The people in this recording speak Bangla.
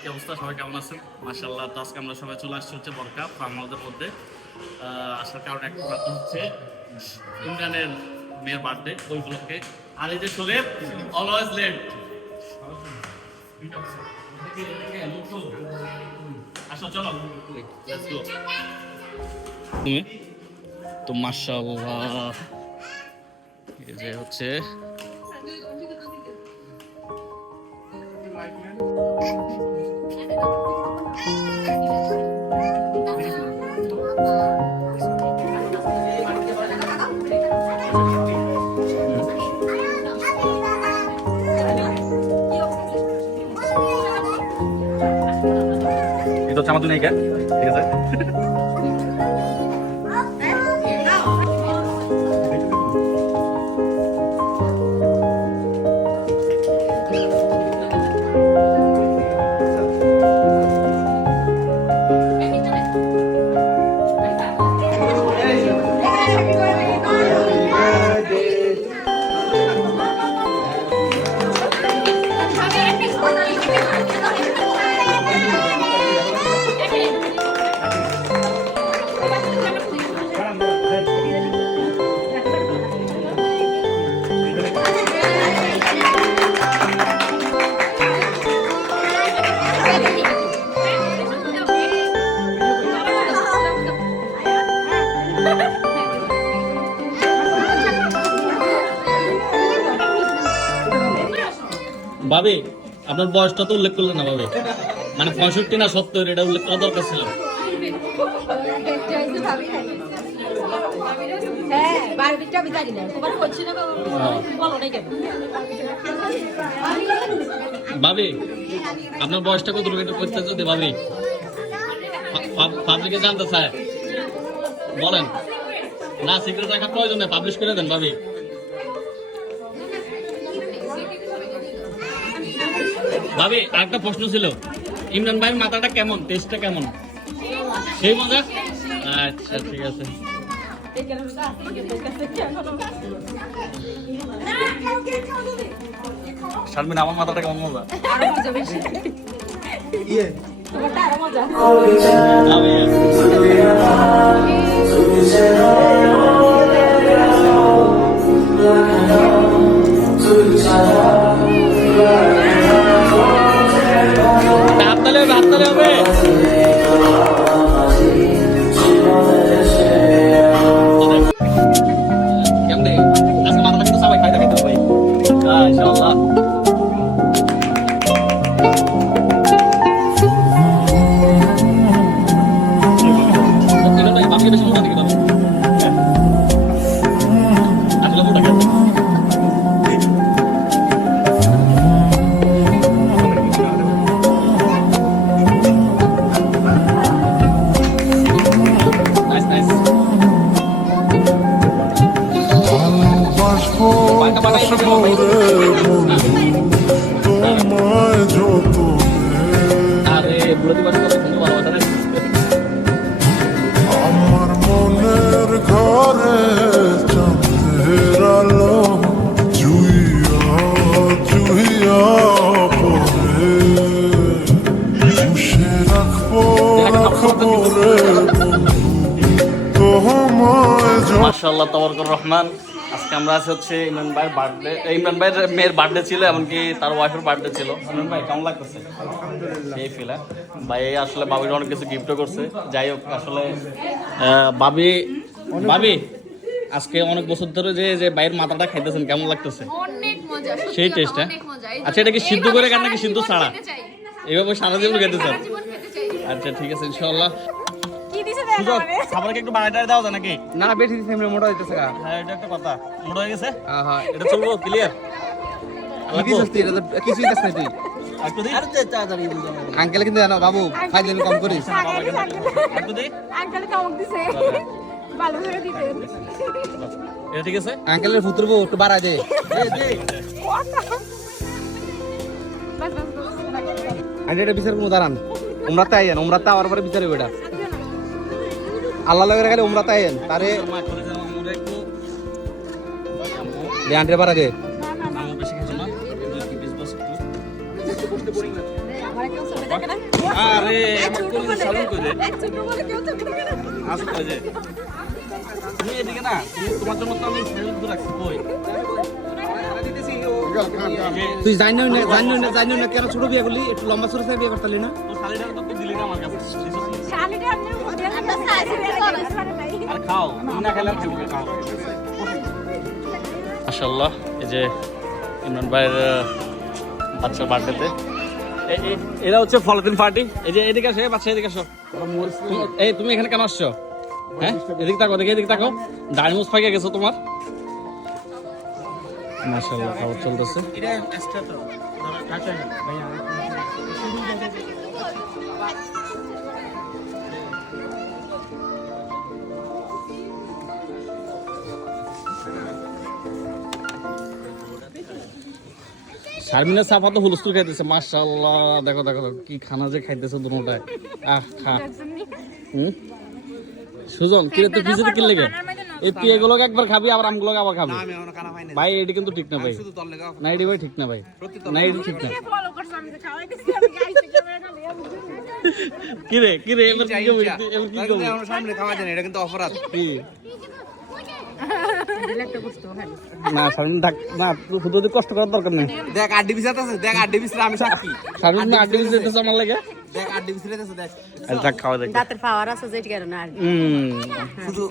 কি অবস্থা, সবাই কেমন আছেন? মাশাআল্লাহ, তো আজকে আমরা সবাই চলে আসছি হচ্ছে বরকা ফার্ম হাউসের মধ্যে। আসার কারণ একটা মাত্র হচ্ছে ইমরানের মেয়ের বার্থডে, ওই উপলক্ষে। আর এই যে সোহেব অলওয়েজ লেট। আসো চলো, লেটস গো। তো মাশাআল্লাহ, এই যে হচ্ছে এটা হচ্ছে আমার দুনিয়া, ঠিক আছে। ভাবি, আপনার বয়সটা তো উল্লেখ করলেন না ভাবি, মানে 65 না 70, এটা উল্লেখ করা দরকার ছিল। ভাবি, আপনার বয়সটা কত একটু করতে যদি ভাবি পাবলিকে জানতে চায়, বলেন না, সিক্রেট রাখার প্রয়োজন নেই, পাবলিশ করে দেন ভাবি। ভাবি, আরেকটা প্রশ্ন ছিল, ইমরান ভাইয়ের মাথাটা কেমন, টেস্টটা কেমন? সেই মজা? আচ্ছা ঠিক আছে। শারমিন, আমার মাথাটা কেমন মজা? হাততালি হবে, হাততালি হবে। কেমনে আজকে মাথাটা কিন্তু সবাই খাইতে খাইতে ভাই, ইনশাআল্লাহ। বাপকে বেশি মোটা দিকে আসলে মোটা খেতে আমার মনের ঘরে চাঁদের আলো জুইয়া জুইয়া পরে পুষে রাখবো রাখবো রে তোমায়। মাশাআল্লাহ, তাবারাকুর রহমান। আজকে আমরা আছি হচ্ছে ইমরান ভাইয়ের বার্থডে, ইমরান ভাইয়ের মেয়ের বার্থডে ছিল, এমনকি তার ওয়াইফের বার্থডে ছিল। ইমরান ভাই কেমন লাগতেছে? সেই ফিল ভাই, আসলে বাবির অনেক কিছু গিফটও করছে। যাই হোক, আসলে ভাবি আজকে অনেক বছর ধরে যে ভাইয়ের মাথাটা খাইতেছেন, কেমন লাগতেছে? অনেক মজা, সেই টেস্ট। আচ্ছা, এটা কি সিদ্ধ করে খান নাকি সিদ্ধ ছাড়া? এইভাবে সারা জীবন খেতে চান? আচ্ছা ঠিক আছে, ইনশাআল্লাহ। খাবারকে একটু বাড়াইটা দেওয়া যায় নাকি? না না, বেশি দিছি আমরা মোটা হইতেছে গা। হ্যাঁ, এটা একটা কথা, মোটা হয়ে গেছে। হ্যাঁ হ্যাঁ, এটা চলবো, ক্লিয়ার? কি সস্তি, এটা তো কিছুই কাজ নাই তুই। একটু দিই। আঙ্কেল কিন্তু জানো বাবু, ফাইল কম করিস। একটু দিই। আঙ্কেল কামক দিছে, ভালো করে দিতেন। এটা ঠিক আছে? আঙ্কেলের পুত্রবো একটু বাড়াই দে। বাস বাস বাস। আন্টি, এটা বিচার কোনো দাঁড়ান, উমরাতে আইয়েন, উমরাতে আওয়ার পরে বিচার হবে এটা। আল্লাহ লাগে গেলে উমরাতে আইয়েন, তারে আন্টির বাড়া দে। বেশি কিছু না, 2 পিস বাস একটু। না কেউ ছবি দেখে না আরে এক আমার ছোট কলিজা বলে- সালুন কই দে এক ছোট বলে কেউ ছবি দেখে না আসো কই যে তুমি এদিকে না তোমার জন্য তো আমি ফেসবুক রাখছি কই তুই জানিও না কেন ছোট বিয়ে করলি একটু লম্বা ছোট বিয়ে করতালি না তো শালিটা তো তুই দিলি না আমার কাছে শালিটা আপনি হোটেল না সাইজ করে নাই আর খাও তুমি না খেলে আমি খাবো খাও মাশাআল্লাহ এই যে ইমরান ভাইয়ের বাচ্চার বার্থডেতে এরা হচ্ছে ফলতিন পার্টি এই যে এদিকে আসো বাচ্চা এদিকে আসো এই তুমি এখানে কেন আসছো হ্যাঁ এদিকে তাকো দেখে এদিকে তাকো ডাইমোস ফাইকে গেছো তোমার মাশাআল্লাহ খাবার চলতেছে শারমিনের সাফা তো হুলস্থুল খাইতেছে মাশাআল্লাহ দেখো দেখো দেখো, কি খানা যে খাইতেছে দুটোটায় খা হুম সুজন কি রে তুই পিছনে কি লেগে এই তুই এগুলোকে একবার খাবি আবার আমগুলোকে আবার খাবি ভাই এটি কিন্তু ঠিক না ভাই না এটি ভাই ঠিক না ভাই না এটি ঠিক না ফলো করছ আমি তো খাওয়াই দিছি আমি গাইছি ক্যামেরা না লিয়া কি রে এবার কি করবি এবার কি করবি সামনে খাওয়া যায় না এটা কিন্তু অপরাধ কি দিলেটা বুঝতো খালি না শারমিন থাক না শুধু যদি কষ্ট করার দরকার নেই দেখ আড্ডি বিছাতে আছে দেখ আড্ডি বিছরে আমি সাক্ষী শারমিন না আড্ডি দিতেছে আমার লাগে দেখ আড্ডি বিছরে আছে দেখ আর থাক খাওয়া দেখ দাঁতের পাওয়ার আছে যেটি কারণে আর শুধু